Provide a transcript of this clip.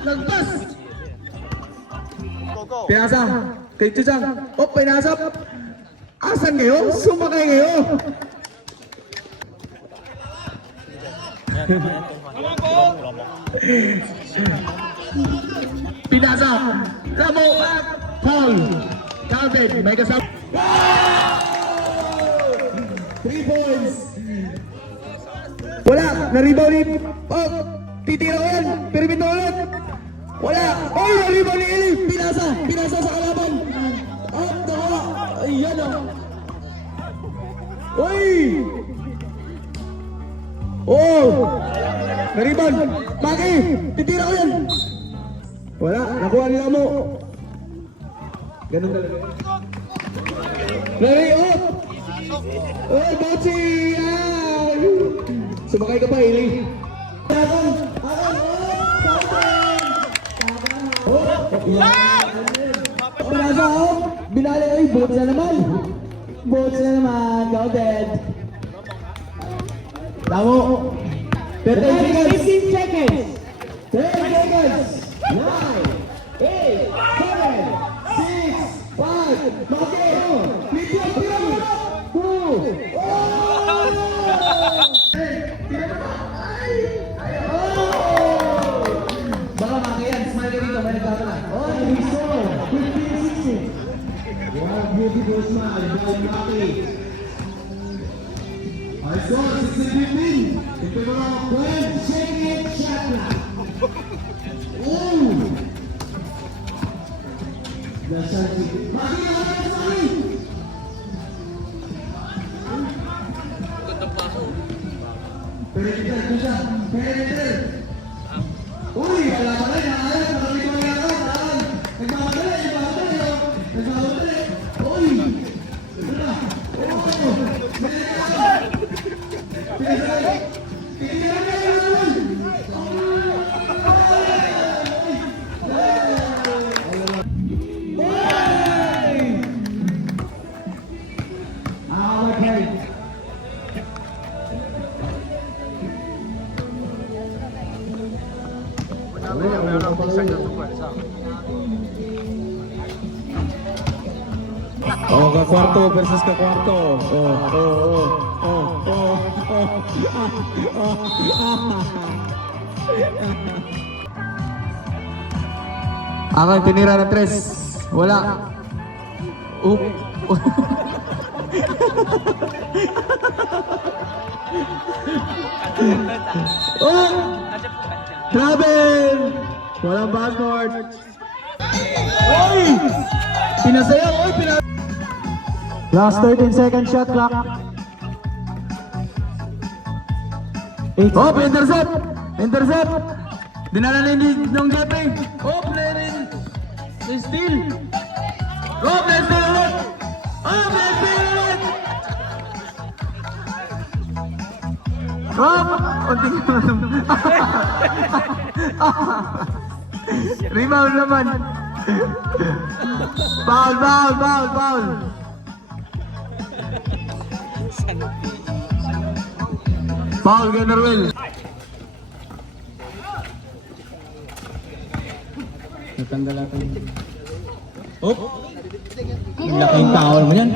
Lagpas! Pinasa! Kay Chuchang! Oh, pinasa! Asan kayo? Sumakay kayo! Pinasa! Ramo at Paul! Calvin, may kasama! 3 points! Wala! Na-rebound ni... Oh! Titira ko yan! Pirimit na ulit! Wala! Oh! Na-rebound ni Eli! Pinasa! Pinasa sa kalaban! At nakuha! Ayan o! Uy! Oh! Na-rebound! Maki! Titira ko yan! Wala! Nakuha nila mo! Ganun talaga. Lari-up! Oh! Bochi! Sumakay ka pa, Eli. Akon! Akon! Pinasa ako! Binali ay boats na naman! Boats na naman! Go dead! Tamo! 15 seconds! 10 seconds! 9 8 7 6 5 Maki! Medium 3 2 Baka makayan, smile ka dito, may nagtatala. Oh, we saw, 15-16. Wow, beautiful smile, by Maki. I saw, 16-15. Ito mo lang, Glenn, shake it, shot na. Ooh! Dasal si... Maki, nakakaya sa akin! Perimeter, siya. Perimeter. Uy, wala pa rin. Nakakaya. Marami ko na yan. Nagmamadali. Nagmamadali. Uy. Ito na. Oh. Tiniran na yan. Oh, ka-kwarto versus ka-kwarto. Akan tinira na 3. Wala. Oop. Oh! Travel! Walang backcourt. Oy! Pinasayang, oy! Last 13 second shot clock. Oh, intercept! Intercept! Dinala na yung Jeffrey. Oh, player in. Steal. Oh, player steal ulit. Oh, player steal ulit. Oh, konting rebound naman. Foul. Foul, General. Natanggal natin. Oh! Laking tao naman yan.